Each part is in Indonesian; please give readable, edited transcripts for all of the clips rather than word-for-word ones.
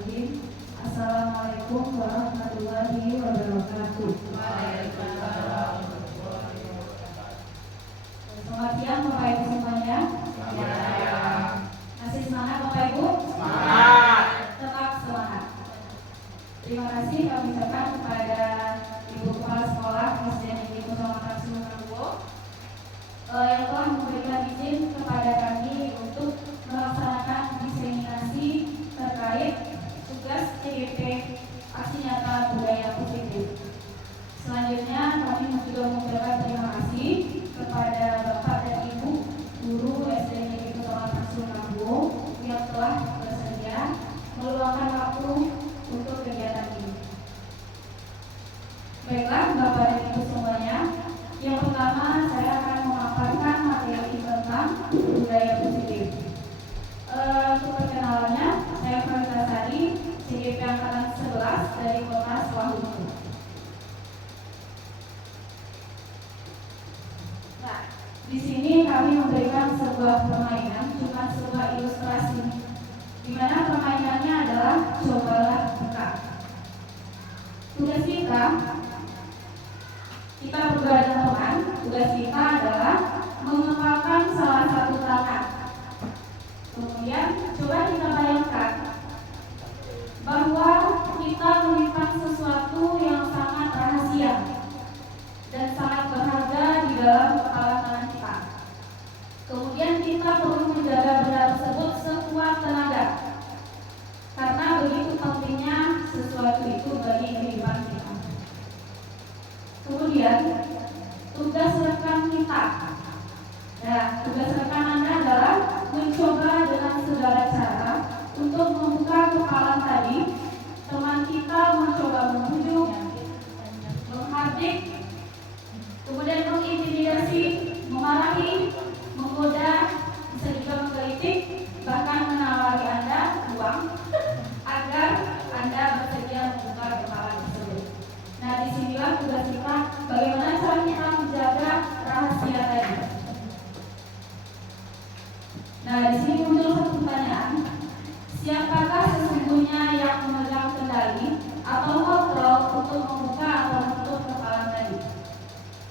Bismillahirrahmanirrahim. Assalamualaikum warahmatullahi wabarakatuh. Waalaikumsalam. Selamat siang Bapak Ibu semuanya. Masih semangat Bapak Ibu? Semangat. Tetap semangat. Terima kasih kami ucapkan kepada Ibu Kepala Sekolah SD Negeri 08 Sulawesi yang telah memberikan izin kepada kami untuk melaksanakan diseminasi terkait tugas CGP Aksi Nyata Budaya Positif. Selanjutnya kami juga mengucapkan terima kasih kepada Bapak dan Ibu guru SD Negeri 08 Sulawesi yang telah bersedia meluangkan waktu untuk kegiatan ini. Baiklah Bapak dan Ibu semuanya, yang pertama saya akan memaparkan materi tentang budaya positif. Untuk perkenalannya, saya Farida Sari, CGP Angkatan 11 dari Kota Swahili. Nah, di sini kami memberikan sebuah permainan, cuma sebuah ilustrasi, di mana permainannya adalah cobalah buka. Tugas kita berdua dengan teman, tugas kita adalah mengepalkan salah satu tangan. Kemudian coba kita bayangkan bahwa kita menyimpan sesuatu yang sangat rahasia dan sangat berharga di dalam kepala tangan kita. Kemudian kita perlu menjaga benda tersebut sekuat tenaga, karena begitu pentingnya sesuatu itu bagi kehidupan kita. Kemudian tugas rekan kita. Nah, tugas rekan Anda adalah mencoba dengan segala cara untuk membuka kepala tadi. Teman kita mencoba membujuk, menghardik, kemudian mengintimidasi, memarahi, menggoda, bisa juga menggelitik, bahkan menawari Anda uang agar Anda bersedia membuka kepala tersebut. Nah, disinilah tugas kita, bagaimana cara kita menjaga rahasia tadi. Nah, di sini muncul satu pertanyaan, siapakah sesungguhnya yang memegang kendali atau kontrol untuk membuka atau menutup kepala tadi?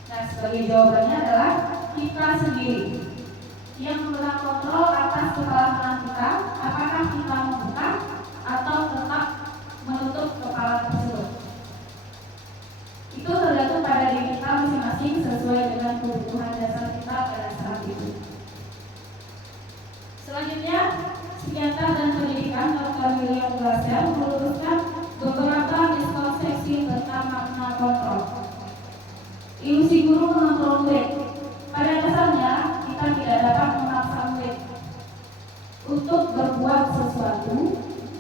Nah, sebagai jawabannya adalah kita sendiri yang memegang kontrol atas kepala tangan kita, apakah kita membuka atau tetap menutup kepala tersebut. Itu tergantung pada diri kita masing-masing sesuai dengan kebutuhan dasar kita pada saat itu. Selanjutnya, psikiater dan pendidikan Dr. William Glasser meluruskan beberapa miskonsepsi tentang makna kontrol. Ilusi guru mengontrol murid. Pada dasarnya, kita tidak dapat memaksa murid untuk berbuat sesuatu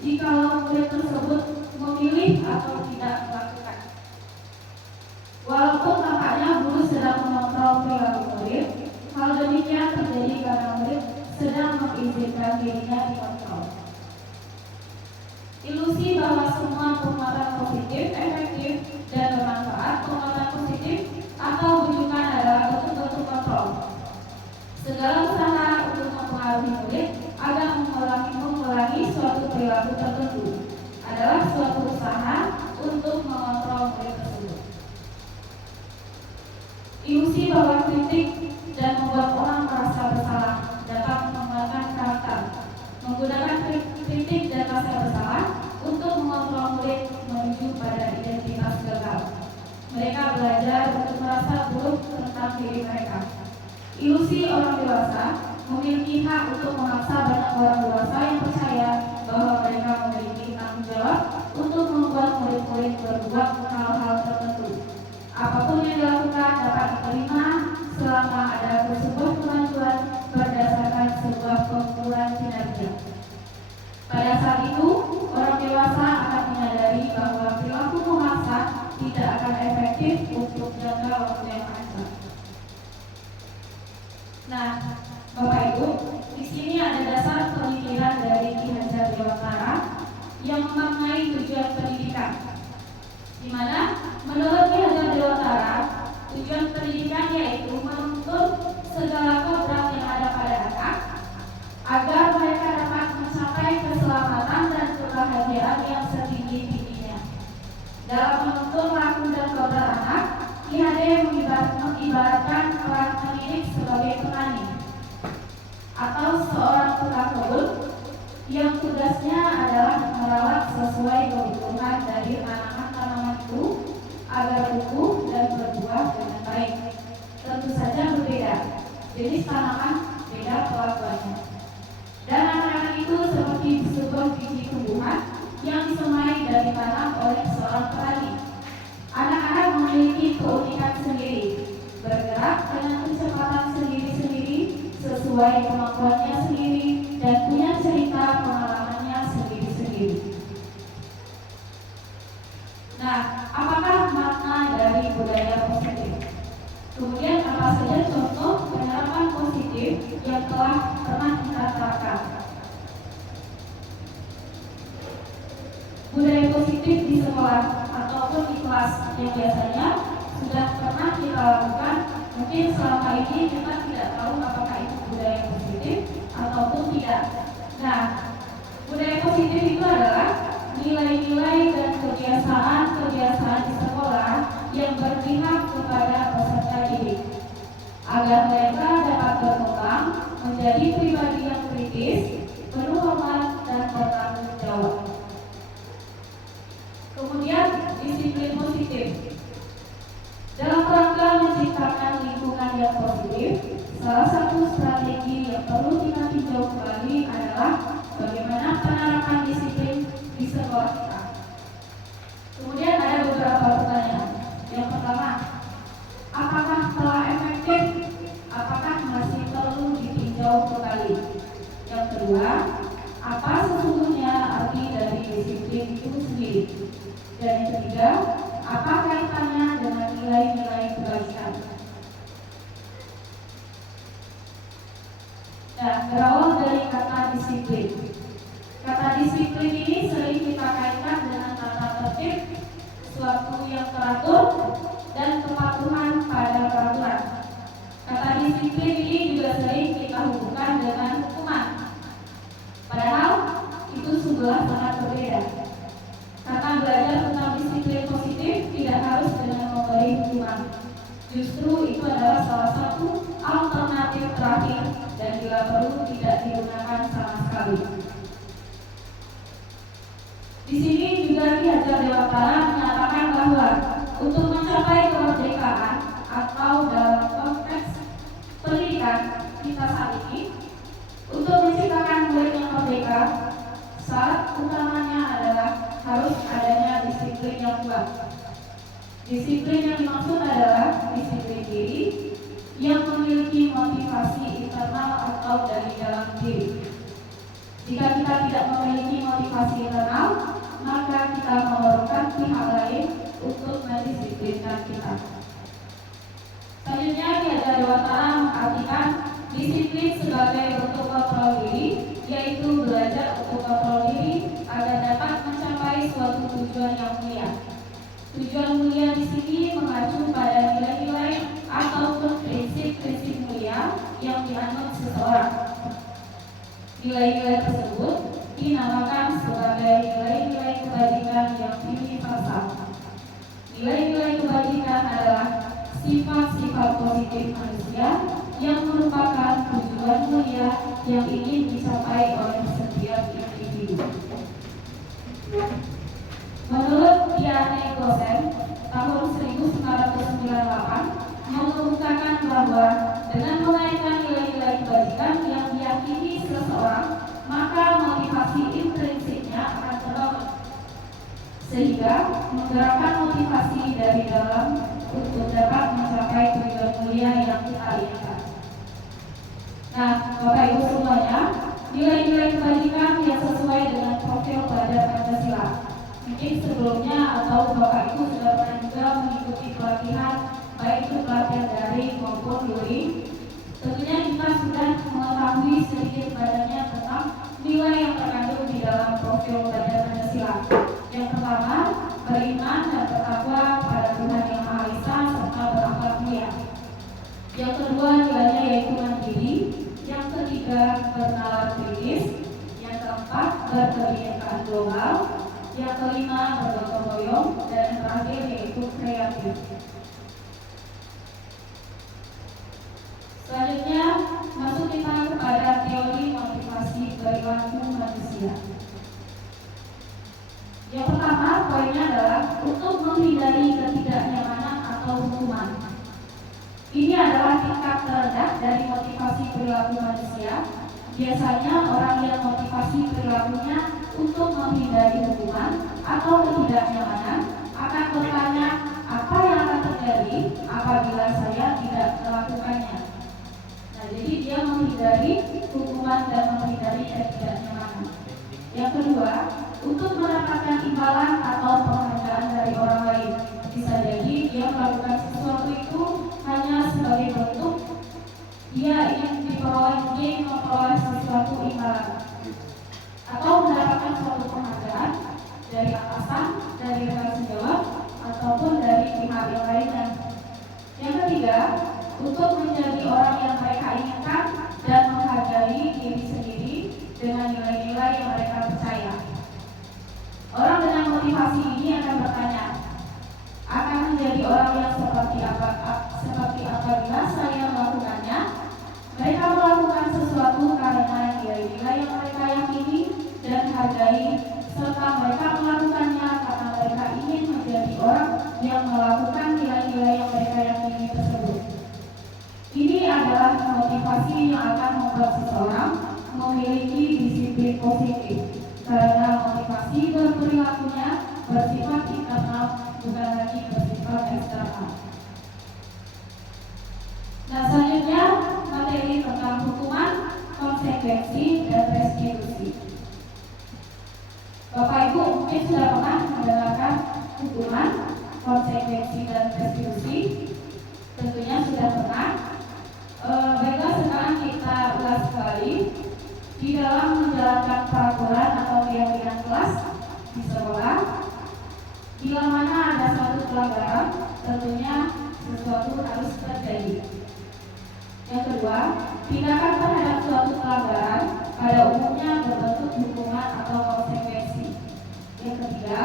jika murid tersebut memilih atau tidak melakukan. Walaupun tampaknya guru sedang mengontrol perilaku murid, hal demikian terjadi karena murid sedang mengizinkan dirinya dikontrol. Ilusi bahwa semua penguatan positif, efektif, dan bermanfaat, penguatan positif atau bujukan adalah bentuk-bentuk kontrol. Segala usaha untuk mempengaruhi murid agar mengulangi suatu perilaku tertentu adalah suatu usaha untuk mengontrol murid tersebut. Ilusi bahwa kritik dan membuat orang merasa bersalah dapat menguatkan karakter. Menggunakan kritik dan rasa bersalah untuk mengontrol murid menuju pada identitas gagal. Mereka belajar untuk merasa buruk tentang diri mereka. Ilusi orang dewasa memiliki hak untuk memaksa banyak orang dewasa yang percaya bahwa mereka memiliki tanggung jawab untuk membuat murid-murid berbuat hal-hal tertentu. Apapun yang dilakukan dapat diterima selama ada sebuah kemajuan berdasarkan sebuah pengumpulan kinerja. Pada saat itu, orang dewasa akan menyadari bahwa perilaku memaksa tidak akan efektif untuk jangka waktu yang panjang. Nah, Bapak Ibu, di sini ada dasar pemikiran dari Ki Hajar Dewantara yang memaknai tujuan pendidikan, di mana menurut Ki Hajar Dewantara tujuan pendidikan yaitu menuntut segala kodrat yang ada pada anak agar mereka dapat mencapai keselamatan dan kebahagiaan tukang kebun yang tugasnya adalah merawat sesuai kebutuhan dari tanaman-tanaman itu agar tumbuh dan berbuah dengan baik. Tentu saja berbeda jenis tanaman, beda kelakuannya. Dan anak-anak itu seperti sebuah biji tumbuhan yang disemai dan ditanam oleh seorang petani. Anak-anak memiliki keunikan sendiri, bergerak dengan kecepatan sendiri-sendiri sesuai kemampuannya sendiri dan punya cerita pengalamannya sendiri-sendiri. Nah, apakah makna dari budaya positif? Kemudian apa saja contoh penerapan positif yang telah pernah kita terapkan? Budaya positif di sekolah ataupun di kelas yang biasanya sudah pernah kita lakukan. Mungkin selama ini kita tidak tahu apakah itu budaya positif ataupun tidak. Nah, budaya positif itu adalah nilai-nilai dan kebiasaan-kebiasaan di sekolah yang berpihak kepada peserta didik agar mereka dapat berkembang menjadi pribadi yang kritis, penuh hormat dan bertanggung jawab. Kemudian disiplin positif. Dalam rangka menciptakan lingkungan yang positif, salah satu strategi yang perlu kita tinjau kembali adalah bagaimana penerapan disiplin di sekolah kita. Kemudian ada beberapa pertanyaan. Yang pertama, apakah telah efektif? Apakah masih perlu ditinjau kembali? Yang kedua, apa sesungguhnya arti dari disiplin itu sendiri? Dan yang ketiga, apa kaitannya dengan nilai-nilai kebajikan? Nah, berawal dari kata disiplin. Kata disiplin ini sering kita kaitkan dengan tata tertib, suatu yang teratur, dan kepatuhan pada peraturan. Kata disiplin ini juga sering kita hubungkan dengan hukuman. Padahal itu sebuah sangat berbeda. Karena belajar tentang disiplin positif tidak harus dengan memberi hukuman. Justru itu adalah salah satu alternatif terakhir dan bila perlu tidak digunakan sama sekali. Di sini juga Ki Hajar Dewantara menyatakan bahwa untuk mencapai kemerdekaan atau dalam konteks pendidikan kita saat ini, untuk menciptakan murid yang merdeka, syarat utamanya adalah harus adanya disiplin yang kuat. Disiplin yang dimaksud adalah disiplin diri yang memiliki motivasi internal atau dari dalam diri. Jika kita tidak memiliki motivasi internal, maka kita memerlukan pihak lain untuk mendisiplinkan kita. Selanjutnya, Ki Hajar Dewantara mengartikan disiplin sebagai bentuk kontrol diri, yaitu belajar untuk kontrol diri agar dapat mencapai suatu tujuan yang mulia. Tujuan mulia di sini mengacu pada nilai-nilai ataupun prinsip-prinsip mulia yang dianut seseorang. Nilai-nilai tersebut dinamakan sebagai nilai-nilai kebajikan yang universal. Nilai-nilai kebajikan adalah sifat-sifat positif manusia yang merupakan tujuan mulia yang ingin dicapai oleh setiap individu. Menurut Diane Gosen tahun 1998 mengemukakan bahwa dengan mengaitkan nilai-nilai kebajikan yang diyakini seseorang, maka motivasi intrinsiknya akan terbangun, sehingga menggerakkan motivasi dari dalam untuk dapat mencapai tujuan mulia yang kita inginkan. Nah, Bapak Ibu semuanya, nilai-nilai kebajikan yang sesuai dengan profil pelajar Pancasila. Mungkin sebelumnya atau Bapak Ibu sudah pernah juga mengikuti pelatihan, baik itu pelatihan daring maupun luring. Tentunya kita sudah mengetahui sedikit banyaknya tentang nilai yang terkandung di dalam profil pelajar Pancasila. Yang pertama, beriman dan bertakwa pada Tuhan Yang Maha Esa serta berakhlak mulia. Yang kedua, nilainya yaitu mandiri. Yang ketiga, bernalar kritis. Yang keempat, berkebinekaan global. Yang kelima, bergotong royong. Dan yang terakhir yaitu kreatif. Selanjutnya, masuk kita kepada teori motivasi perilaku manusia. Yang pertama, poinnya adalah untuk menghindari ketidaknyamanan atau hukuman. Ini adalah tingkat terendah dari motivasi perilaku manusia. Biasanya orang yang motivasi perilakunya untuk menghindari hukuman atau ketidaknyamanan akan bertanya, apa yang akan terjadi apabila saya tidak melakukannya. Nah, jadi dia menghindari hukuman dan menghindari ketidaknyamanan. Yang kedua, untuk mendapatkan imbalan atau penghargaan dari orang lain. Bisa jadi dia melakukan sesuatu itu hanya sebagai bentuk dia ingin memperoleh sesuatu imbalan atau mendapatkan suatu penghargaan dari atasan, dari rekan sejawat, ataupun dari pihak yang lainnya. Yang ketiga, untuk menjadi orang yang mereka inginkan dan menghargai diri sendiri dengan nilai-nilai yang mereka percaya. Orang dengan motivasi ini akan bertanya, akan menjadi orang yang seperti apabila saya melakukannya. Mereka melakukan sesuatu karena nilai-nilai yang mereka yakini dan hargai, serta mereka melakukannya karena mereka ingin menjadi orang yang melakukan nilai-nilai yang mereka yakini tersebut. Ini adalah motivasi yang akan membuat seseorang memiliki disiplin positif, karena motivasi berperilakunya bersifat internal, bukan lagi bersifat eksternal. Nah, selanjutnya materi tentang hukuman, konsekuensi, dan restitusi. Bapak Ibu mungkin sudah pernah mendengarkan hukuman, konsekuensi, dan restitusi. Tentunya sudah pernah. Baiklah, sekarang kita ulas kembali di dalam menjalankan peraturan atau keyakinan kelas di sekolah. Bila mana ada suatu pelanggaran, tentunya sesuatu harus terjadi. Yang kedua, tindakan terhadap suatu pelanggaran pada umumnya berbentuk hukuman atau konsekuensi. Yang ketiga,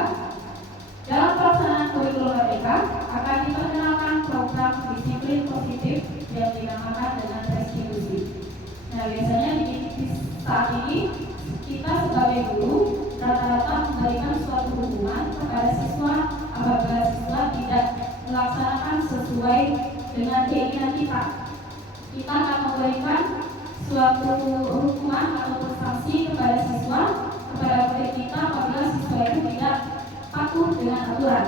dalam pelaksanaan kurikulum merdeka akan diperkenalkan program disiplin positif yang dinamakan dengan restitusi. Nah, biasanya di saat ini kita sebagai guru rata-rata memberikan suatu hukuman kepada siswa apabila siswa tidak melaksanakan sesuai dengan keinginan kita. Kita akan memberikan suatu hukuman atau sanksi kepada siswa, kepada murid kita apabila siswa itu tidak patuh dengan aturan.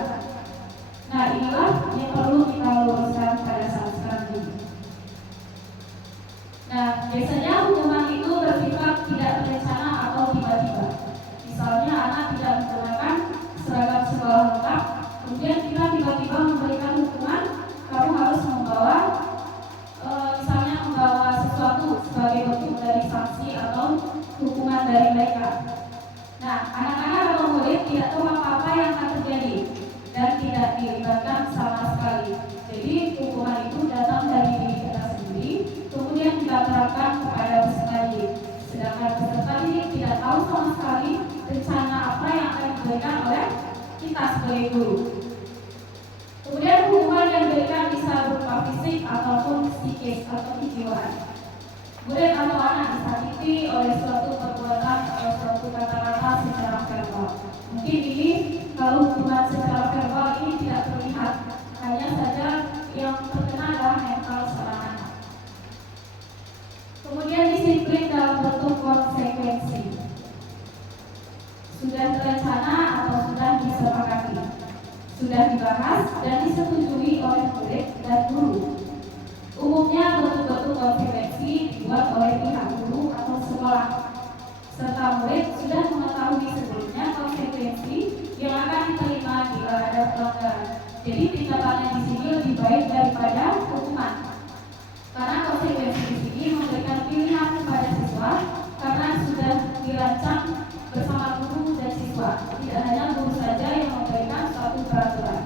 Nah, inilah yang perlu kita luruskan pada saat sekarang ini. Nah, biasanya hukuman itu bersifat tidak terencana atau tiba-tiba. Misalnya anak tidak menggunakan seragam sekolah lengkap, kemudian kita tiba-tiba memberikan hukuman, kamu harus membawa sesuatu sebagai bentuk dari sanksi atau hukuman dari mereka. Nah, anak-anak atau murid tidak tahu apa-apa yang akan terjadi dan tidak dilibatkan sama sekali. Jadi hukuman itu datang dari diri kita sendiri, kemudian kita terapkan kepada peserta didik. Sedangkan peserta didik tidak tahu sama sekali rencana apa yang akan diberikan oleh kita sebagai guru. Kemudian hukuman yang diberikan bisa berupa fisik ataupun psikis atau kejiwaan. Murid atau anak disakiti oleh suatu perbuatan atau suatu kata-kata secara verbal. Mungkin ini kalau hukuman secara verbal ini tidak terlihat, hanya saja yang terkena adalah mental seorang anak. Kemudian disiplin dalam bentuk konsekuensi. Sudah terencana atau sudah disepakati, sudah dibahas dan disetujui oleh murid dan guru. Umumnya bentuk-bentuk konsekuensi dibuat oleh pihak guru atau sekolah, serta murid sudah mengetahui sebelumnya konsekuensi yang akan diterima bila ada pelanggaran. Jadi tindakannya di sini lebih baik daripada hukuman, karena konsekuensi di sini memberikan pilihan kepada siswa karena sudah dirancang bersama guru dan siswa, tidak hanya guru saja yang memberikan suatu peraturan.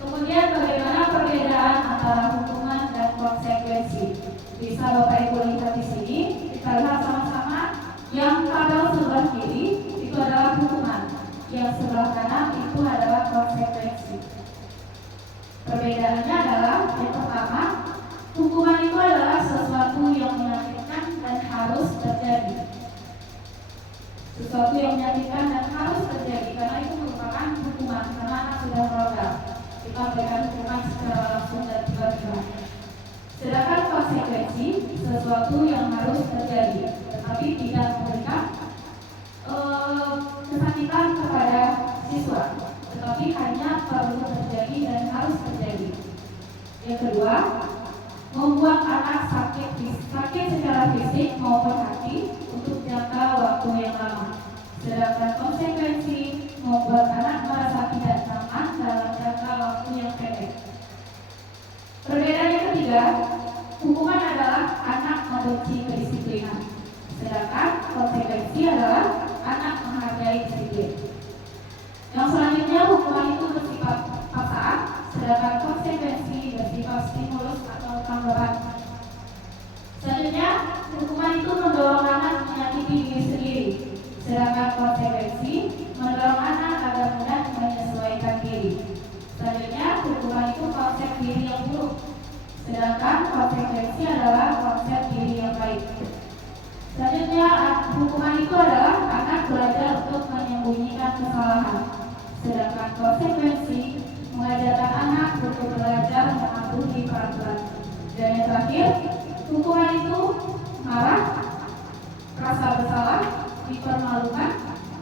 Kemudian bagaimana perbedaan antara hukuman dan konsekuensi? Bisa Bapak Ibu lihat di sini, kita lihat sama-sama. Yang tabel sebelah kiri itu adalah hukuman, yang sebelah kanan itu adalah konsekuensi. Perbedaannya adalah yang pertama, hukuman itu adalah sesuatu yang menyakitkan dan harus terjadi. sesuatu yang menyakitkan dan harus terjadi karena itu merupakan hukuman karena anak sudah melanggar. Kita berikan hukuman secara langsung dan tiba-tiba. Sedangkan konsekuensi sesuatu yang harus terjadi, tetapi tidak memberikan kesakitan kepada siswa, tetapi hanya perlu terjadi dan harus terjadi. Yang kedua, membuat anak sakit secara fisik maupun hati untuk jangka waktu yang lama. Sedangkan konsekuensi membuat anak merasa tidak nyaman dalam jangka waktu yang pendek. Perbedaan yang ketiga, hukuman adalah anak membenci kedisiplinan, sedangkan konsekuensi adalah anak menghargai disiplin. Yang selanjutnya, hukuman itu bersifat paksaan, sedangkan konsekuensi bersifat stimulus atau tambahan. Selanjutnya, hukuman itu mendorong anak menyakiti diri sendiri, sedangkan konsekuensi mendorong anak agar mudah menyesuaikan diri. Selanjutnya, hukuman itu konsep diri yang buruk, sedangkan konsekuensi adalah konsep diri yang baik. Selanjutnya, hukuman itu adalah anak belajar untuk menyembunyikan kesalahan, sedangkan konsekuensi mengajarkan anak untuk belajar mematuhi peraturan. Dan yang terakhir, hukuman itu marah, rasa bersalah, dipermalukan,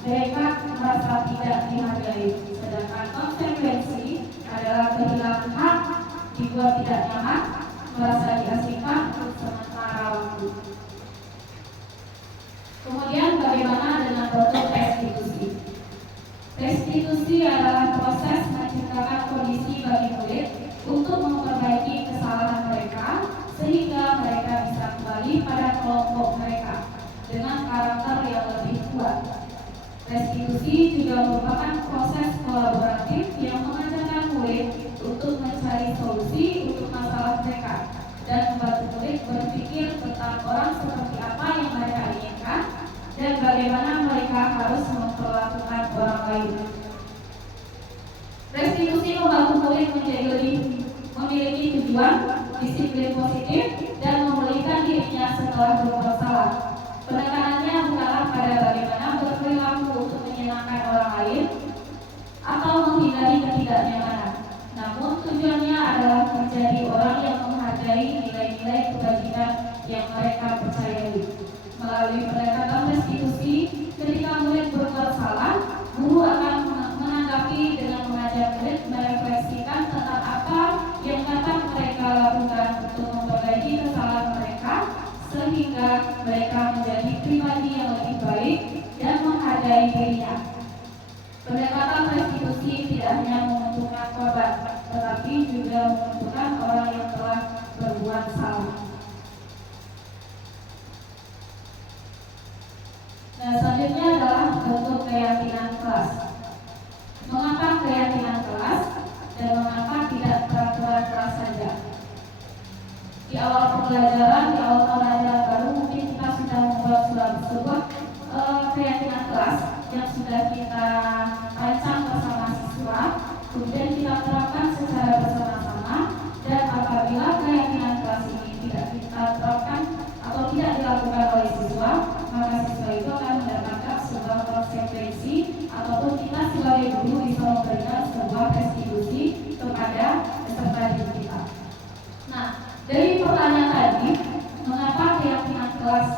mereka merasa tidak dihargai. Sedangkan konsekuensi adalah kehilangan hak, dibuat tidak nyaman, merasa diasingkan untuk sementara waktu. Kemudian bagaimana dengan bentuk restitusi? Restitusi adalah proses menciptakan kondisi bagi murid untuk memperbaiki kesalahan mereka sehingga mereka bisa kembali pada kelompok mereka dengan karakter yang lebih kuat. Restitusi juga merupakan proses kolaboratif yang mengajarkan murid untuk mencari solusi untuk masalah mereka dan membantu murid berpikir tentang orang seperti apa yang mereka inginkan dan bagaimana mereka harus memperlakukan orang lain. Restitusi membantu murid menjadi lebih memiliki tujuan, disiplin positif, dan memulihkan dirinya setelah berbuat salah. Penekanannya bukanlah pada bagaimana berperilaku untuk menyenangkan orang lain atau menghindari ketidaknyamanan, namun tujuannya adalah menjadi orang yang menghargai nilai-nilai kebajikan yang mereka percayai. Melalui pendekatan restitusi, ketika murid berbuat salah, guru akan menanggapi dengan mengajak murid merefleksikan tentang apa yang akan mereka lakukan untuk memperbaiki kesalahan mereka, sehingga mereka menjadi pribadi yang lebih baik dan menghargai dirinya. Pendekatan restitusi tidak hanya menguntungkan korban, tetapi juga menguntungkan orang yang telah berbuat salah. Nah, selanjutnya adalah bentuk keyakinan kelas. Mengapa keyakinan kelas dan mengapa tidak peraturan kelas saja? Di awal pembelajaran, di awal pembelajaran baru mungkin kita sudah membuat sebuah keyakinan kelas yang sudah kita rancang bersama siswa, kemudian kita terapkan secara bersama-sama, dan apabila keyakinan kelas ini tidak kita terapkan atau tidak dilakukan oleh siswa, maka siswa itu akan mendapatkan sebuah konsekuensi ataupun kita sebagai guru bisa memberikan sebuah restitusi kepada peserta didik kita. Nah, dari pertanyaan tadi, mengapa keyakinan kelas?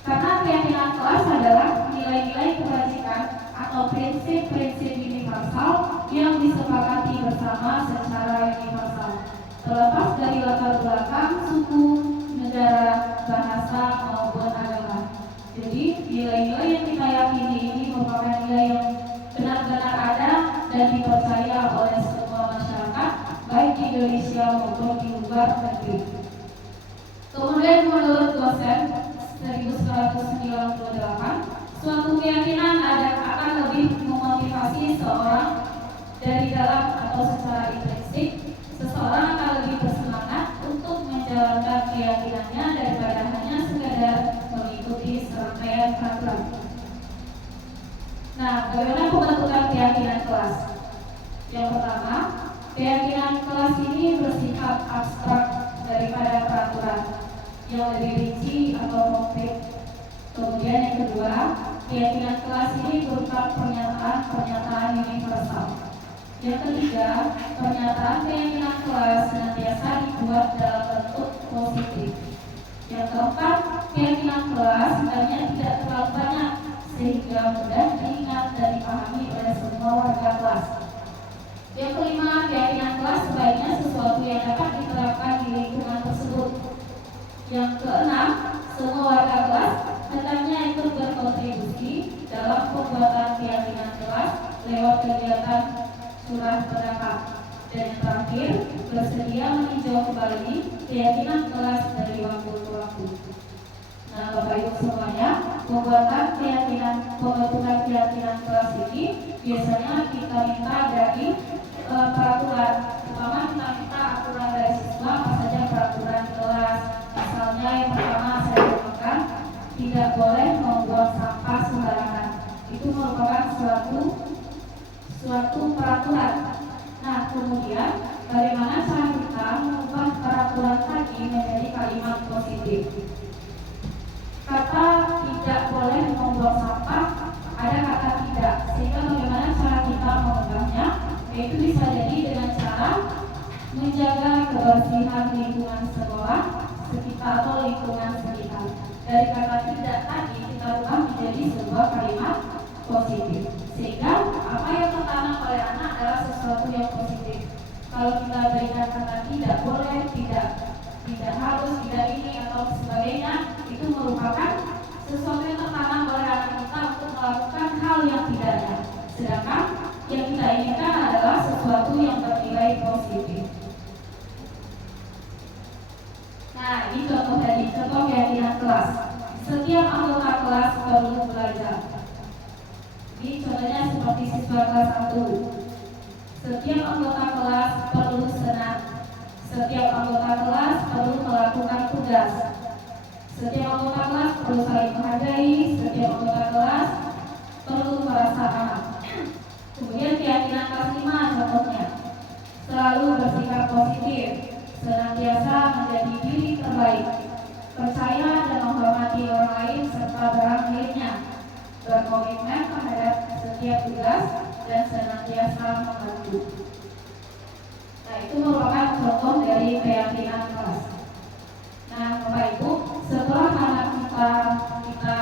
Karena keyakinan kelas adalah nilai-nilai kebajikan atau prinsip-prinsip universal yang disepakati bersama secara universal, terlepas dari latar belakang, suku, negara, bahasa, maupun agama. Jadi, nilai-nilai yang kita yakini ini merupakan nilai yang benar-benar ada dan dipercaya oleh semua masyarakat, baik di Indonesia maupun di luar negeri. Kemudian menurut dosen 1998, suatu keyakinan akan lebih memotivasi seorang dari dalam atau secara intrinsik. Seseorang akan lebih bersemangat untuk menjalankan keyakinannya daripada hanya sekadar mengikuti serangkaian peraturan. Nah, bagaimana pembentukan keyakinan kelas? Yang pertama, keyakinan kelas ini bersifat abstrak daripada peraturan yang lebih rinci atau konkret. Kemudian yang kedua, keyakinan kelas ini berupa pernyataan universal. Yang ketiga, pernyataan keyakinan kelas senantiasa dibuat dalam bentuk positif. Yang keempat, keyakinan kelas hendaknya tidak terlalu banyak sehingga mudah diingat dan dipahami oleh semua warga kelas. Yang kelima, keyakinan kelas sebaiknya sesuatu yang dapat diterapkan di lingkungan tersebut. Yang keenam, semua warga kelas hendaknya ikut berkontribusi dalam pembuatan keyakinan kelas lewat kegiatan surah pendapat. Dan yang terakhir, bersedia meninjau kembali keyakinan kelas dari waktu ke waktu. Nah, Bapak Ibu semuanya, pembuatan pembentukan keyakinan kelas ini biasanya kita minta dari peraturan, terutama kita minta aturan dari siswa, apa saja peraturan kelas. Misalnya yang pertama saya contohkan, tidak boleh membuang sampah sembarangan. Itu merupakan suatu peraturan. Nah, kemudian bagaimana cara kita mengubah peraturan tadi menjadi kalimat positif? Kata tidak boleh membuang sampah, ada kata tidak, sehingga bagaimana cara kita mengubahnya? Yaitu bisa jadi dengan cara menjaga kebersihan lingkungan sekolah sekitar atau lingkungan sekitar. Dari kata tidak tadi kita ubah menjadi sebuah kalimat positif, sehingga apa yang tertanam oleh anak adalah sesuatu yang positif. Kalau kita berikan kata tidak boleh, tidak harus, tidak ini atau sebagainya, itu merupakan sesuatu yang tertanam oleh anak kita untuk melakukan hal yang tidaknya. Sedangkan yang kita inginkan adalah sesuatu yang bernilai positif. Nah, ini contoh keyakinan kelas. Setiap anggota kelas perlu belajar. Ini contohnya seperti siswa kelas 1. Setiap anggota kelas perlu senang. Setiap anggota kelas perlu melakukan tugas. Setiap anggota kelas perlu saling menghargai. Setiap anggota kelas perlu merasa aman. Kemudian keyakinan kelas 5 contohnya, selalu bersikap positif, senantiasa menjadi diri terbaik, percaya dan menghormati orang lain serta barang miliknya, berkomitmen terhadap setiap tugas dan senantiasa membantu. Nah, itu merupakan contoh dari keyakinan kelas. Nah, Bapak Ibu, setelah anak kita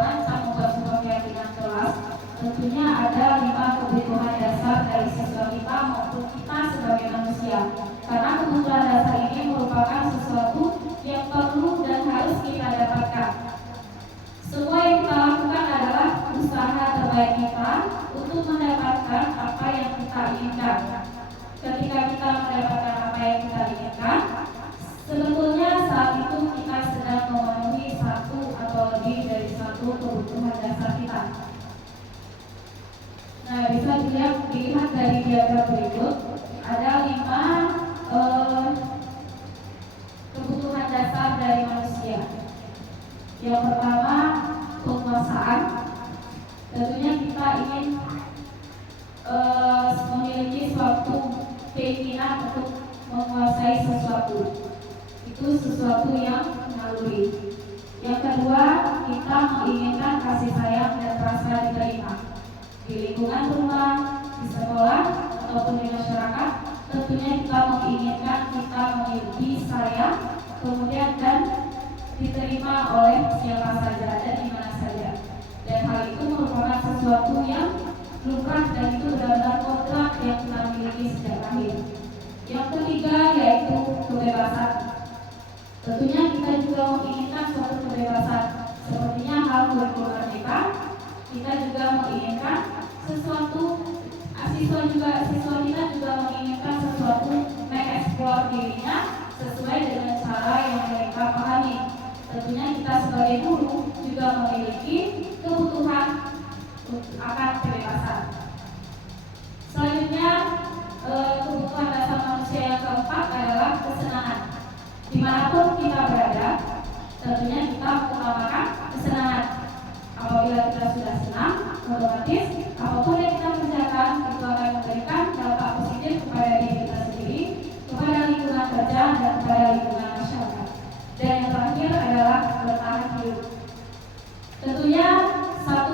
rancang membuat sebuah keyakinan kelas, tentunya ada 5 kebutuhan dasar dari siswa kita maupun kita sebagai manusia. Karena kebutuhan dasar ini merupakan sesuatu yang perlu dan harus kita dapatkan. Semua yang kita lakukan adalah usaha terbaik kita untuk mendapatkan apa yang kita inginkan. Ketika kita mendapatkan apa yang kita inginkan, sebetulnya saat itu kita sedang memenuhi satu atau lebih dari satu kebutuhan dasar kita. Nah, bisa dilihat dari diagram berikut, ada 5 kebutuhan dasar dari manusia. Yang pertama, penguasaan. Tentunya kita ingin memiliki suatu keinginan untuk menguasai sesuatu. Itu sesuatu yang naluri. Yang kedua, kita menginginkan kasih sayang dan rasa diterima di lingkungan rumah, di sekolah, ataupun di masyarakat. Tentunya kita menginginkan kita memiliki sayang, kemudian dan diterima oleh siapa saja dan di mana saja. Dan hal itu merupakan sesuatu yang lumrah dan itu benar-benar kodrat yang kita miliki sejak lahir. Yang ketiga yaitu kebebasan. Tentunya kita juga menginginkan suatu kebebasan. Sepertinya hal kurikulum merdeka, kita juga menginginkan sesuatu, siswa kita juga menginginkan sesuatu mengeksplor dirinya sesuai dengan cara yang mereka pahami. Tentunya kita sebagai guru juga memiliki kebutuhan akan kebebasan. Selanjutnya, kebutuhan dasar manusia yang keempat adalah kesenangan. Dimanapun kita berada, tentunya kita mengutamakan kesenangan. Apabila kita sudah senang, otomatis apapun yang kita kerjakan itu akan memberikan dampak positif kepada diri kita sendiri, kepada lingkungan kerja dan kepada lingkungan masyarakat. Dan yang terakhir adalah bertahan hidup. Tentunya satu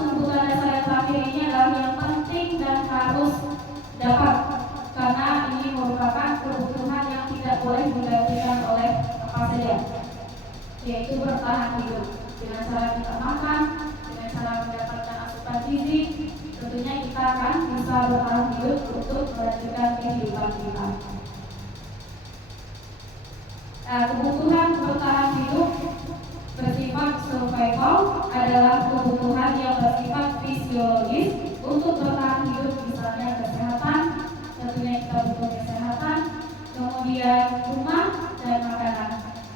kebutuhan yang tidak boleh digantikan oleh apa saja, yaitu bertahan hidup dengan cara kita makan, dengan cara mendapatkan asupan gizi. Tentunya kita akan bisa bertahan hidup untuk melanjutkan kehidupan kita. Kebutuhan bertahan hidup bersifat survival adalah kebutuhan yang bersifat fisiologis untuk bertahan hidup, misalnya kesehatan. Tentunya kita butuh kesehatan, kemudian rumah dan makanan,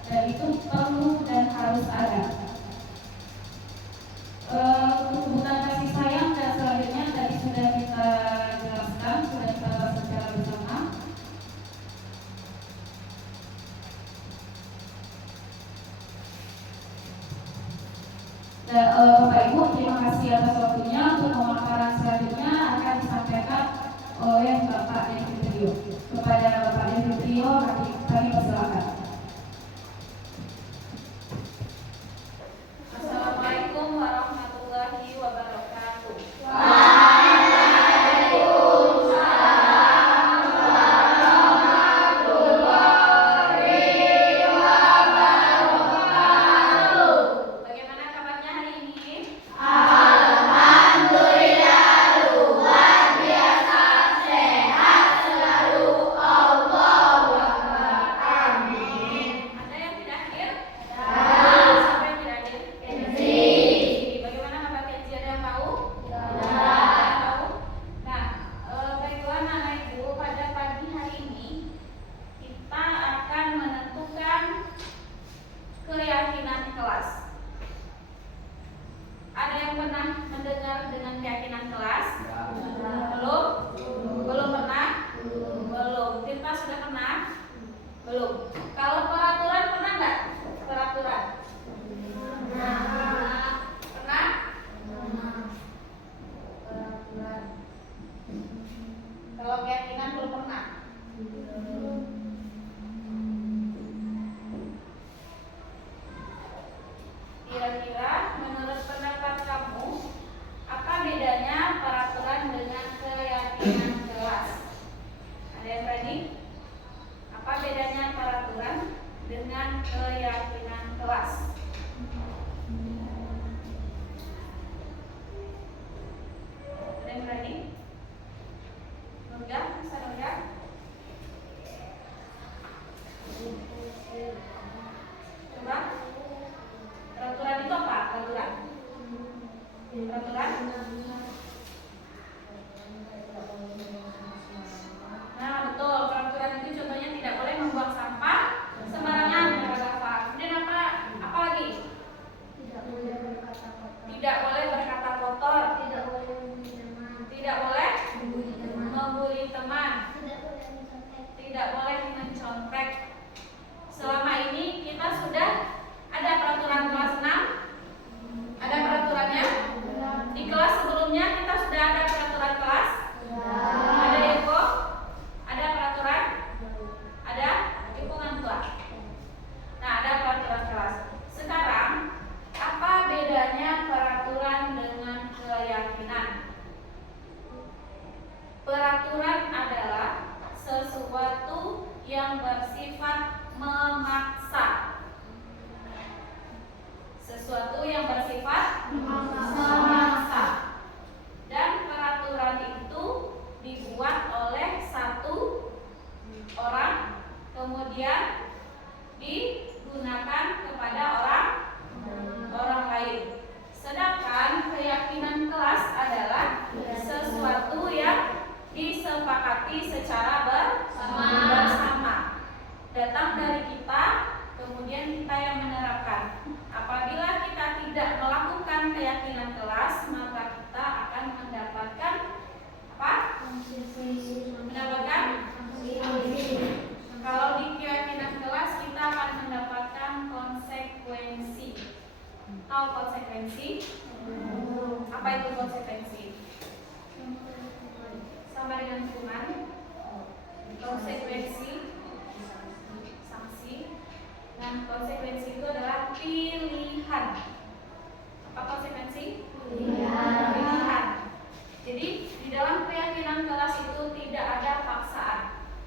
dan itu perlu dan harus ada. Kebutuhan kasih sayang dan selanjutnya tadi sudah kita jelaskan, sudah kita bahas secara bersama. Bapak Ibu, terima kasih atas waktunya. Untuk pemaparan selanjutnya akan disampaikan oleh Bapak Devitrio. Kepada Bapak Devitrio, kami persilakan. Assalamualaikum warahmatullahi wabarakatuh. Bagaimana kabarnya hari ini? Ada yang tidak hadir? Siapa yang tidak hadir? Bagaimana kabar Kenzi? Ada yang tahu? Ada yang tahu? Nah, baiklah anak ibu, pada pagi hari ini kita akan menentukan keyakinan kelas. Ada yang pernah mendengar dengan keyakinan kelas? Belum? Belum pernah? Belum. Kita sudah pernah? Belum. Kalau peraturan pernah nggak? Peraturan? Pernah? Peraturan. Kalau keyakinan belum pernah. Kira-kira menurut pendapat kamu, apa bedanya peraturan dengan keyakinan kelas? Ada yang berani? Apa bedanya peraturan dengan keyakinan kelas? Ada yang berani? Nurga, bisa Nurga? Coba. Peraturan itu apa? Peraturan. Peraturan. Nah, betul. Peraturan itu contohnya tidak boleh membuang sampah sembarangan. Kemudian apa lagi? Tidak boleh berkata kotor. Tidak boleh membuli teman. Tidak boleh mencontek. Selama ini kita sudah ada peraturan kelas 6. Ada peraturannya? Di kelas sebelumnya kita sudah ada peraturan kelas? Ada info? Ada peraturan? Ada? Hitungan tua. Nah, ada peraturan kelas. Sekarang, apa bedanya peraturan dengan keyakinan? Peraturan adalah sesuatu yang bersifat memaksa. Sesuatu yang bersifat memaksa. Dan peraturan itu dibuat oleh satu orang, kemudian digunakan kepada orang lain. Sedangkan keyakinan kelas adalah sesuatu yang disepakati secara bersama. Datang dari kita, kemudian kita yang menerapkan. Apabila kita tidak melakukan keyakinan kelas, maka kita akan mendapatkan apa? Mendapatkan kalau di keyakinan kelas kita akan mendapatkan konsekuensi. Tahu konsekuensi? Apa itu konsekuensi? Sama dengan hukuman. Konsekuensi, sanksi. Dan konsekuensi itu adalah pilihan. Apa konsekuensi? Pilihan. Jadi di dalam keyakinan kelas itu tidak ada paksaan.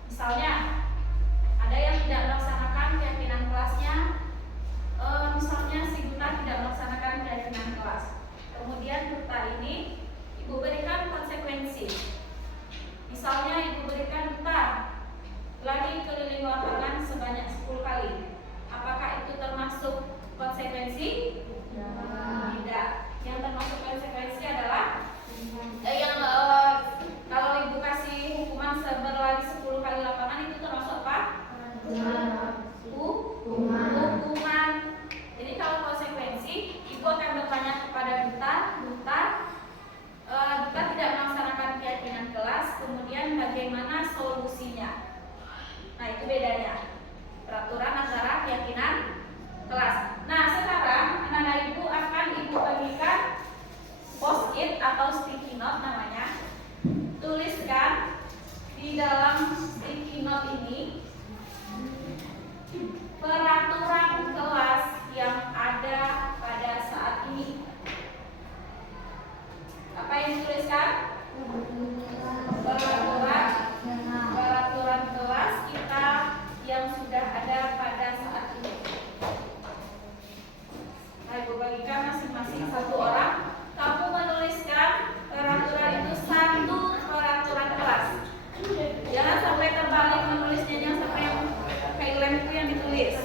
Misalnya kemudian duta ini Ibu berikan konsekuensi. Misalnya Ibu berikan duta lari keliling lapangan sebanyak 10 kali. Apakah itu termasuk konsekuensi? Tidak. Yang termasuk konsekuensi adalah kalau Ibu kasih hukuman berlari 10 kali lapangan itu termasuk apa? Hukuman. Jadi kalau konsekuensi, Ibu akan bertanya kepada duta tidak melaksanakan keyakinan kelas, kemudian bagaimana solusinya. Nah, itu bedanya peraturan antara keyakinan kelas. Nah, sekarang anak-anak Ibu akan Ibu bagikan post-it atau sticky note namanya. Tuliskan di dalam sticky note ini peraturan kelas yang ada pada saat ini. Apa yang dituliskan? Peraturan kelas kita yang sudah ada pada saat ini. Nah, Ibu bagikan masing-masing satu orang. Kamu menuliskan peraturan itu satu peraturan kelas. Jangan sampai terbalik menulisnya, jangan sampai yang kayak lem itu yang ditulis.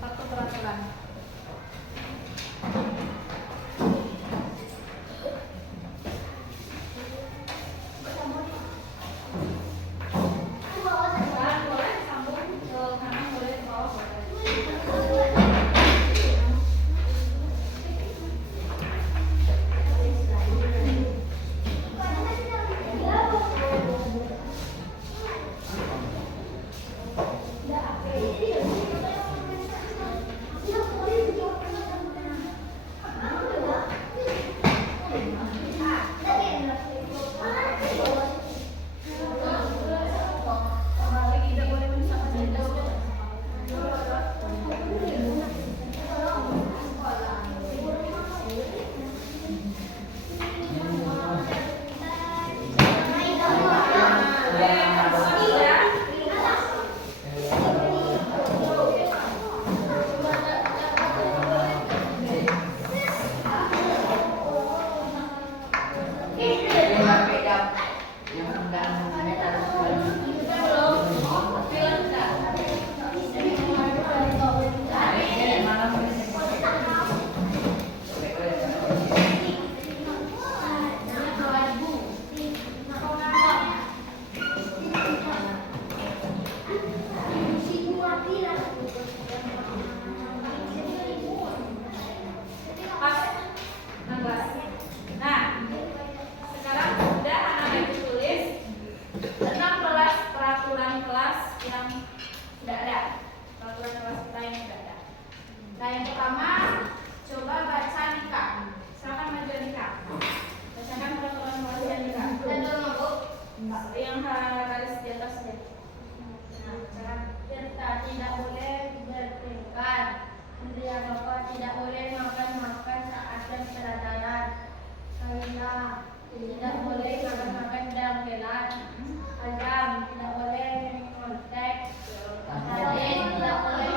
Satu peraturan. Boleh sambung ke kanan, boleh ke bawah, tidak boleh makan-makan dalam kelas. Azam tidak boleh minum teh. Tidak boleh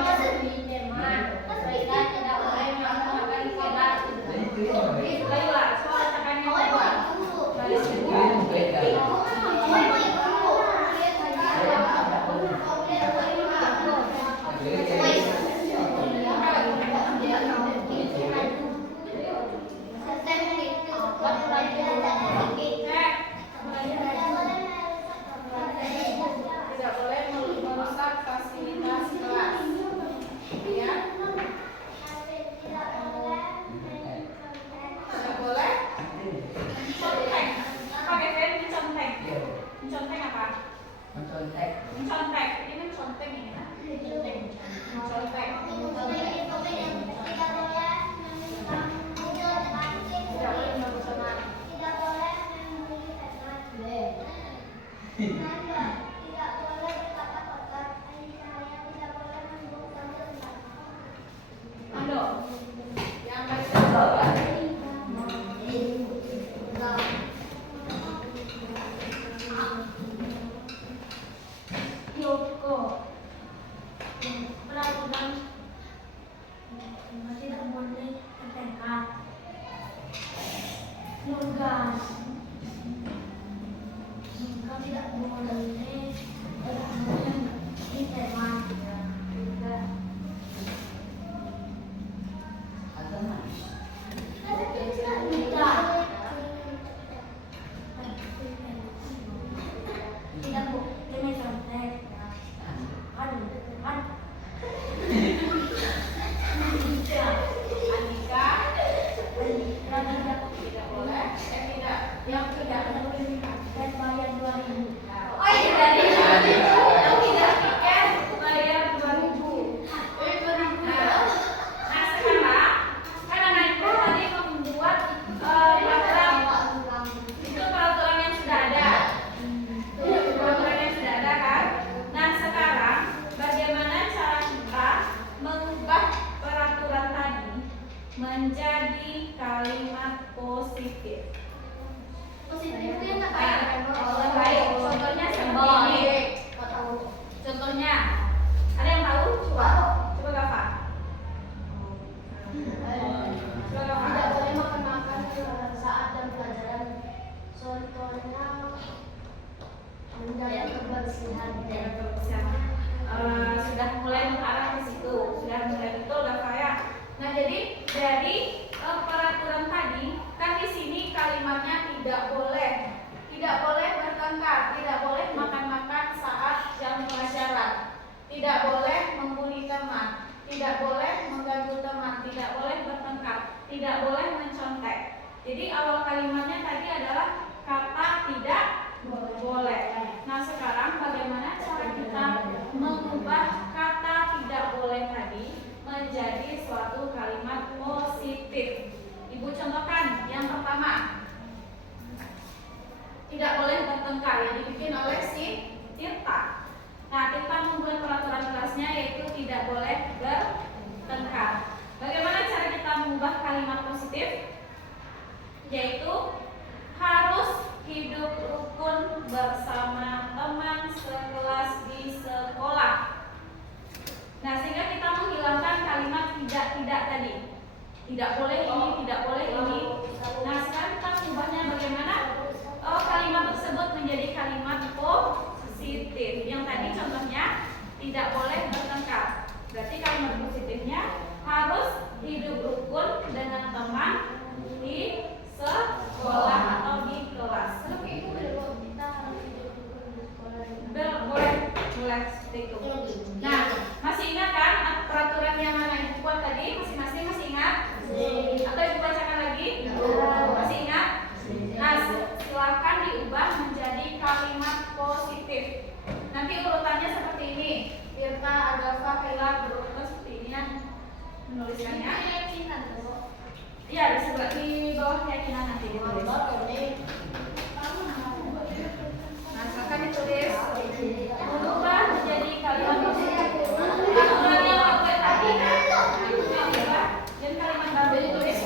tidak boleh, yang tidak bayar 2.000. Oh iya tadi yang tidak tiket bayar 2.000. Nah sekarang kan anak ibu tadi membuat peraturan, itu peraturan yang sudah ada. Peraturan yang sudah ada kan. Nah sekarang bagaimana cara kita mengubah peraturan tadi menjadi kalimat positif? Positifnya apa Nah, ya? baik. Contohnya seperti ini. Contohnya, ada yang tahu? Coba Gafa. Coba Gafa. Tidak boleh makan-makan saat jam pelajaran. Contohnya menjaga kebersihan. Sudah mulai mengarah ke situ, sudah mulai betul Gafa ya. Nah jadi dari peraturan tadi kan di sini kalimatnya tidak boleh bertengkar, tidak boleh makan-makan saat jam pelajaran, tidak boleh membuli teman, tidak boleh mengganggu teman, tidak boleh bertengkar, tidak boleh mencontek. Jadi awal kalimatnya tadi adalah kata tidak boleh. Nah sekarang bagaimana cara kita mengubah kata tidak boleh tadi menjadi suatu kalimat positif? Ibu contohkan yang pertama, tidak boleh bertengkar yang dibikin oleh si Tirta. Nah Tirta membuat peraturan kelasnya yaitu tidak boleh bertengkar. Bagaimana cara kita mengubah kalimat positif? Yaitu harus hidup rukun bersama teman sekelas di sekolah. Nah sehingga kita menghilangkan kalimat tidak tadi. Tidak boleh ini, tidak boleh ini. Nah sekarang kita mengubahnya bagaimana? Kalimat tersebut menjadi kalimat positif. Yang tadi contohnya tidak boleh bertengkar. Berarti kalimat positifnya harus hidup rukun dengan teman di sekolah atau di kelas. Boleh seperti itu. Nah, masih ingat kan peraturan yang mana ibu buat tadi? Masing-masing masih ingat? Atau ibu bacakan lagi? Masih ingat? Nah, silakan diubah menjadi kalimat positif. Nanti urutannya seperti ini. Tirta, Agafa, Kayla berurutan seperti ini ya menuliskannya. Iya, di sebelah di bawah keyakinan nanti ditulis. Nah, silakan ditulis. Mengubah menjadi kalimat positif. Peraturan yang awal tadi, nah itu yang diubah dan kalimat baru ditulis.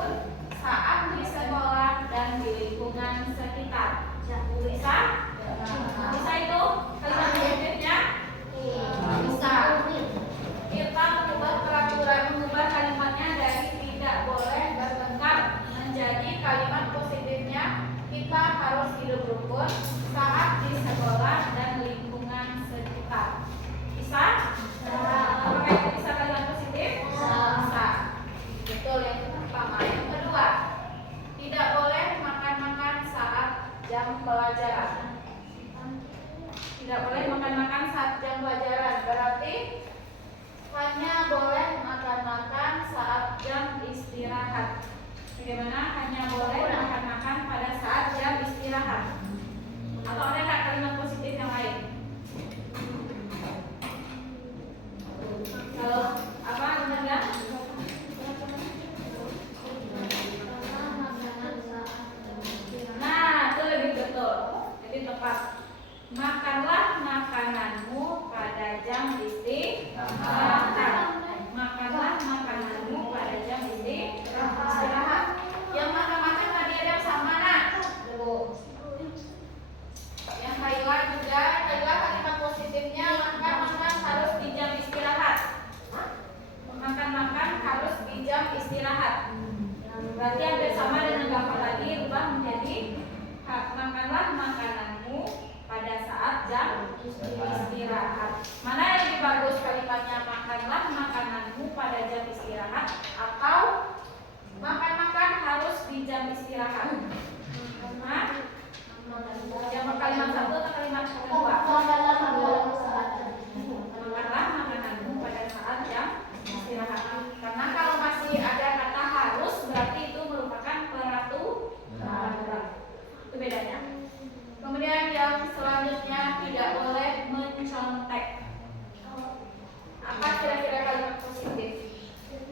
berkerumun saat di sekolah dan di lingkungan sekitar. Bisa? Bisa itu kalimat positifnya? Bisa. Kita mengubah kalimatnya dari tidak boleh bertengkar menjadi kalimat positifnya kita harus hidup rukun saat di sekolah dan lingkungan sekitar. Bisa? Apakah itu bisa kalimat positif? Bisa. Betul, yang pertama. Yang kedua, tidak boleh makan-makan saat jam pelajaran. Tidak boleh makan-makan saat jam pelajaran. Berarti hanya boleh makan-makan saat jam istirahat. Bagaimana? Hanya boleh makan-makan pada saat jam istirahat. Atau ada nggak kalimat positif yang lain? Kalau apa? Benar nggak? Nah, itu lebih betul, lebih tepat. Makanlah makananmu pada jam istirahat. Makanlah makananmu pada jam istirahat. Yang makan-makan tadi ada sama nak? Yang Kayla juga, Kayla kalimat positifnya makan-makan harus di jam istirahat. Makan-makan harus di jam istirahat. Berarti hampir sama dengan gambar tadi, ubah menjadi makanlah makananmu pada saat jam istirahat. Mana yang lebih bagus kalimatnya, makanlah makananmu pada jam istirahat atau makan-makan harus di jam istirahat? Nah, yang kalimat satu atau kalimat kedua? Makanlah makananmu pada saat jam istirahat. Karena kalau masih ada kata harus, berarti itu merupakan peraturan. Itu bedanya. Kemudian yang selanjutnya, tidak boleh mencontek. Apa kira-kira kalimat positif?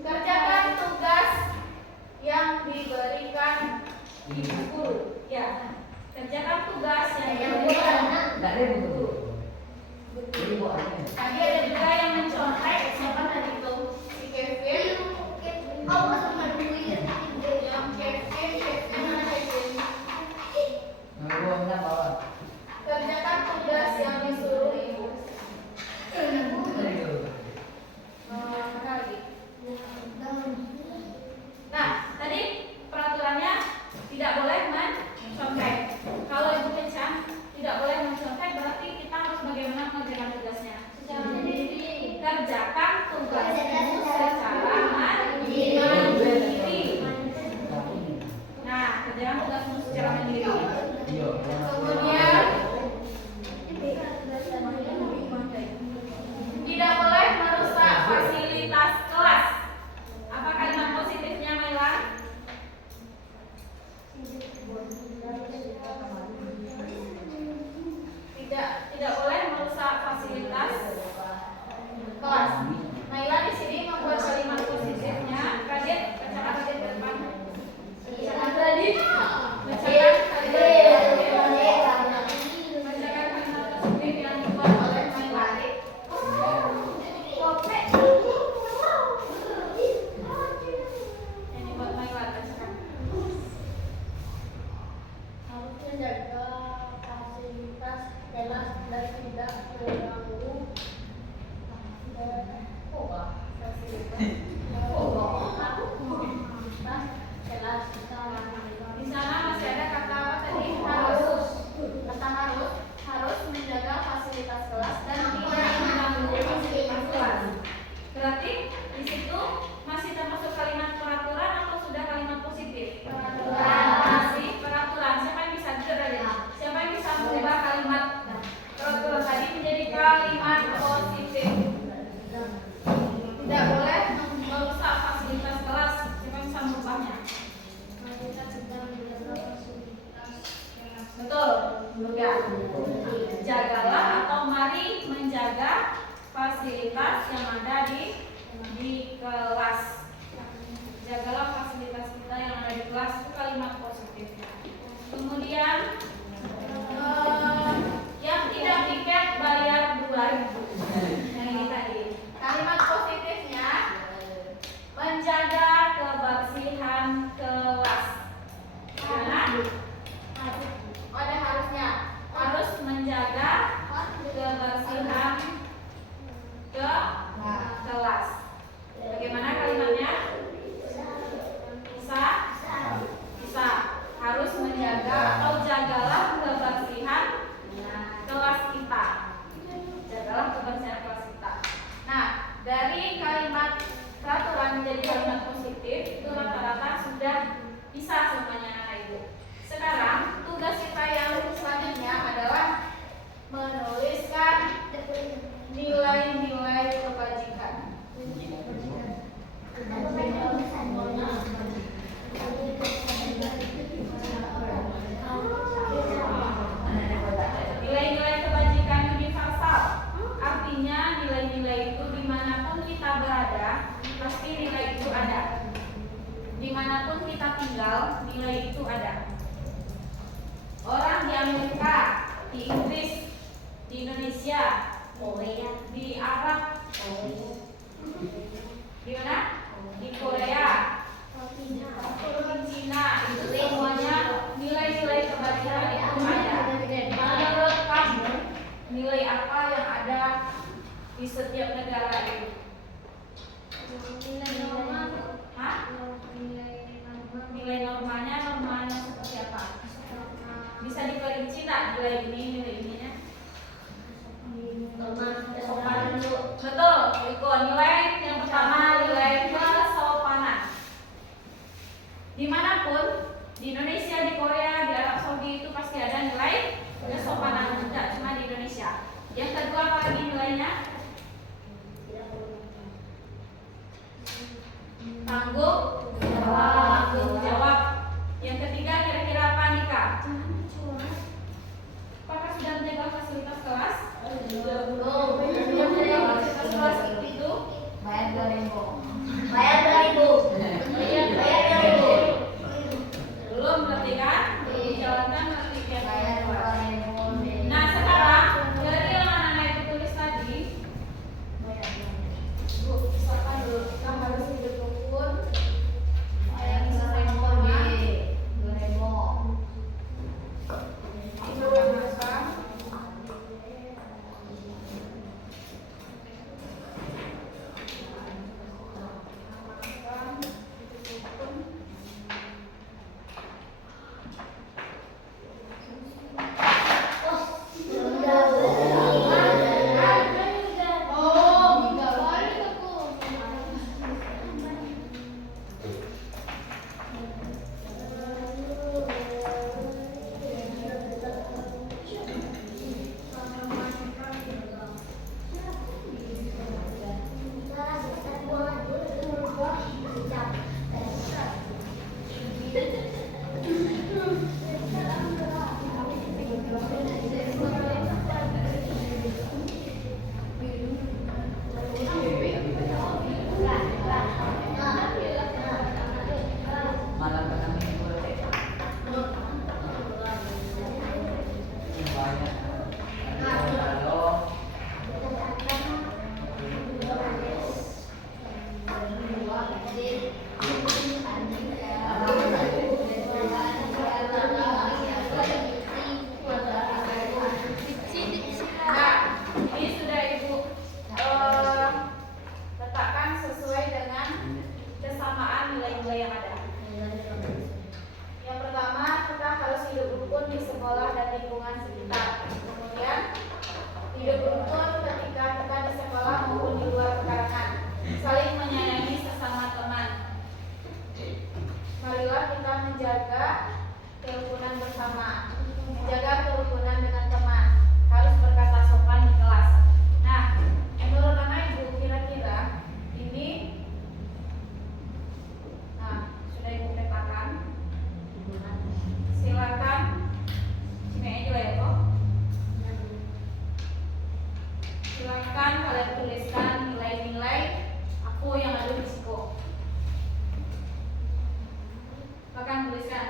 Kerjakan tugas yang diberikan ibu guru. Ya, kerjakan tugas yang diberikan. Enggak ada begitu. Jadi buat apa? Tadi ada juga yang mencontek. Siapa tadi itu? Si Kevin. Yang Kevin mana Kevin? Ngeluangnya bawa. Kerjakan tugas yang disuruh ibu. Mana lagi? Nah, tadi peraturannya tidak boleh mencontek. Kalau ibu kencang, tidak boleh mencontek, berarti kita harus bagaimana mengerjakan tugasnya? Kerjakan tugasmu secara mandiri. Nah, kerjakan tugasmu secara mandiri. Kemudian tidak boleh merusak fasilitas kelas. Apa kalimat positifnya, Mela? Tidak boleh merusak fasilitas kelas. Naila di sini membuat kalimat positifnya. Kadit, bacakan Kadit ke depan. Bacakan Kadit. Bacakan kalimat positif yang dibuat oleh Naila. Yang dibuat Naila, bacakan. Harus menjaga fasilitas kelas dan tidak mengganggu Di sana masih ada kata apa tadi? Harus. Kata harus menjaga fasilitas kelas dan tidak mengganggu fasilitas kelas. Berarti di situ masih termasuk kalimat peraturan atau sudah kalimat positif? Masih peraturan. Siapa yang bisa Siapa yang bisa mengubah kalimat peraturan tadi menjadi kalimat positif? Tidak boleh merusak fasilitas kelas. Siapa yang bisa mengubahnya? Betul, ya. Jagalah atau mari menjaga fasilitas yang ada di kelas. Jagalah fasilitas kita yang ada di kelas, itu kalimat positif. Kemudian yang tidak tiket bayar 2.000. Yang ini tadi. Kalimat positifnya menjaga kebersihan kita tinggal, nilai itu ada. Orang di Amerika, di Inggris, di Indonesia, Korea. di Arab, di mana? Di Korea, di Cina, itu semuanya nilai-nilai kebatilan itu ada. Menurut kamu, nilai apa yang ada di setiap negara itu? Hah? Nilai normanya seperti apa? Bisa diperinci tak nilai ininya? Sopan dulu. Betul, Iko. Nilai yang pertama nilai kesopanan. Dimanapun, di Indonesia, di Korea, di Arab Saudi itu pasti ada nilai kesopanan, tidak cuma di Indonesia. Yang kedua apa lagi nilainya? Tanggung jawab. Yang ketiga kira-kira apa nih Kak? Apakah sudah menjaga fasilitas kelas? Fasilitas kelas itu Bayar 2.000. belum berarti kan? Dijalankan nanti tiap Bayar kelas. 2.000. Nah sekarang dari yang anak-anak itu tulis tadi, Bu, misalkan dulu kita harus hidup rukun. Bayar 2.000. Malam petang ini boleh. Banyak. Halo. Nah, ini sudah Ibu letakkan sesuai dengan kesamaan nilai-nilai yang ada. Yang pertama, kita harus hidup rukun di sekolah dan lingkungan sekitar. Kemudian, hidup rukun ketika kita di sekolah maupun di luar pekarangan. Saling menyayangi sesama teman. Marilah kita menjaga kerukunan bersama, menjaga kerukunan dengan teman. Harus berkata sopan di kelas. Nah, menurut anak Ibu kira-kira ini, nah sudah Ibu petakan. Silakan sini aja lah ya kok. Silakan kalian tuliskan nilai-nilai aku yang ada di siku. Silakan tuliskan.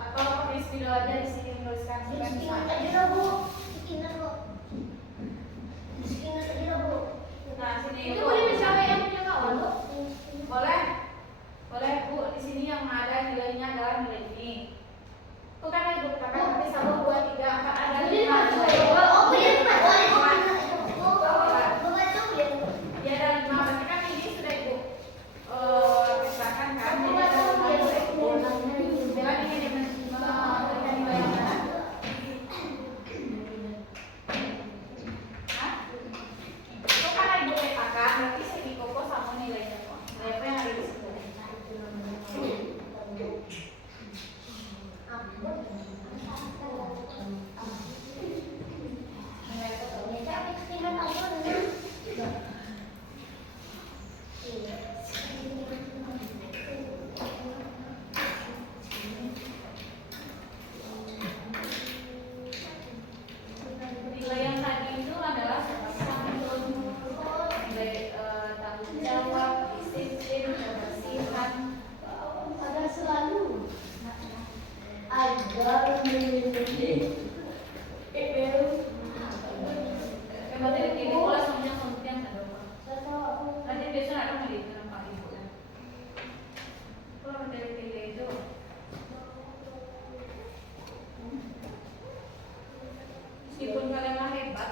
Atau pakai spidol aja di sini menuliskan silakan. Nah sini Itu Ibu. boleh siapa yang punya kawan, Bu? Boleh? Boleh Bu, di sini yang ada nilainya adalah nilai ini. Itu kan Ibu katakan nanti 1, 2, 3, 4 ada 5. Ya ada 5, berarti kan ini sudah Ibu petakan kan? Jadi ada 5 nilai. Bella ingin memberikan nilai yang mana? Hah? Itu kan Ibu petakan, berarti Materi ini pula semuanya yang ada apa? Nanti besok ada mau di tempat ibu kan? Kalau materi itu meskipun kalian mah hebat,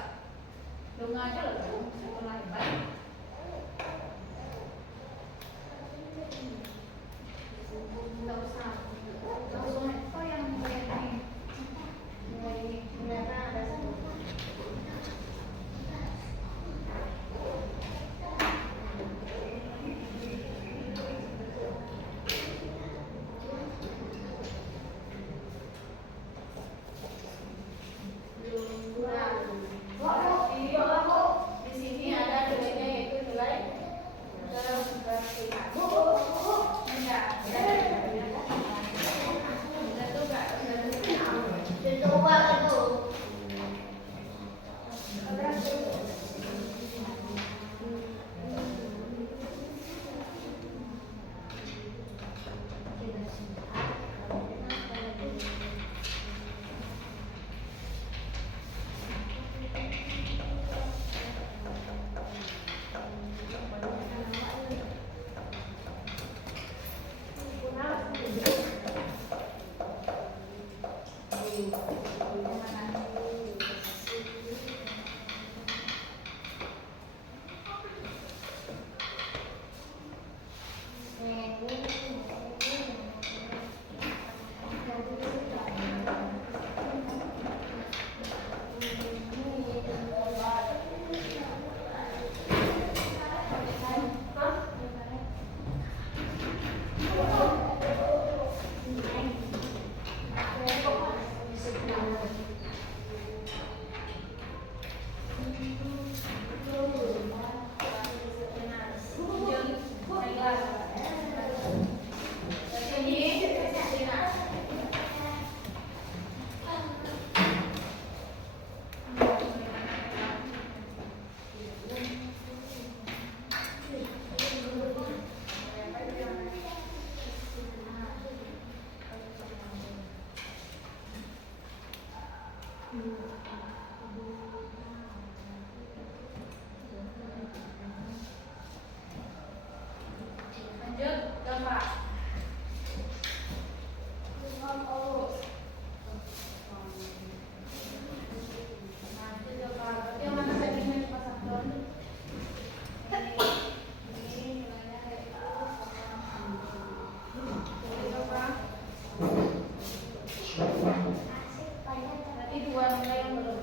dong aja loh, meskipun lah hebat. Nggak usah kok yang mulai ini ternyata ada satu. Di sini ada nilainya yaitu nilai kebersihan. Lanjut gambar. Yang mana tadi yang dipasang doang? Ini nilainya kayak berarti dua nilai yang belum.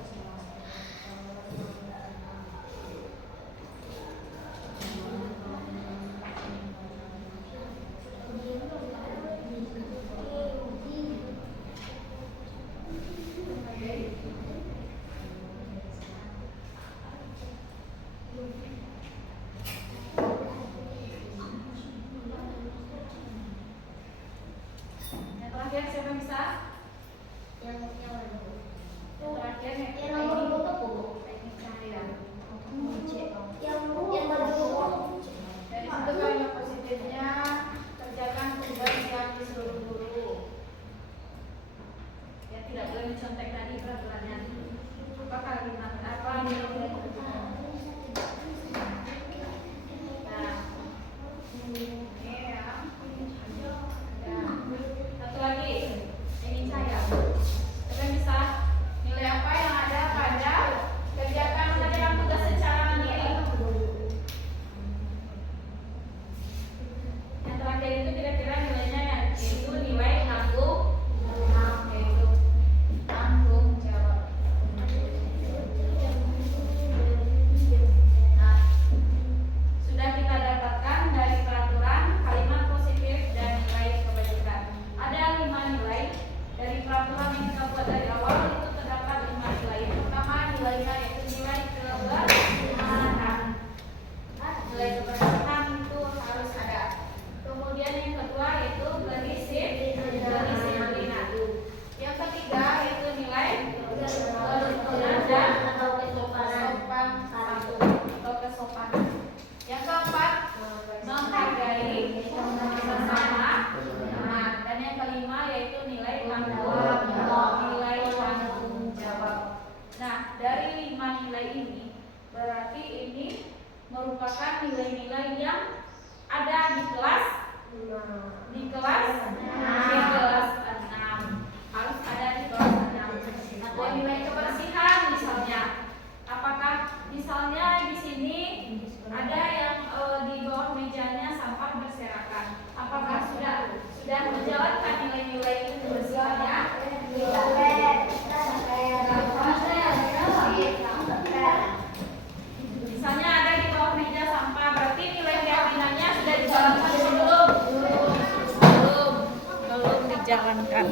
Yang terakhir siapa yang bisa? Yang terakhir yang teknik cahaya. Dari situ kalimat positifnya kerjakan tugas yang disuruh guru. Ya tidak boleh mencontek tadi peraturannya. Apa kalimat apa nilai? Nah, ini ya. Satu lagi, ini saya. Kalian bisa nilai apa yang ada pada kegiatan mengerjakan tugas secara mandiri? Yang sampah berserakan. Apakah sudah menjalankan nilai-nilai itu bersifatnya? Misalnya ada di bawah meja sampah, berarti nilai keyakinannya sudah dijalankan atau belum? Belum dijalankan.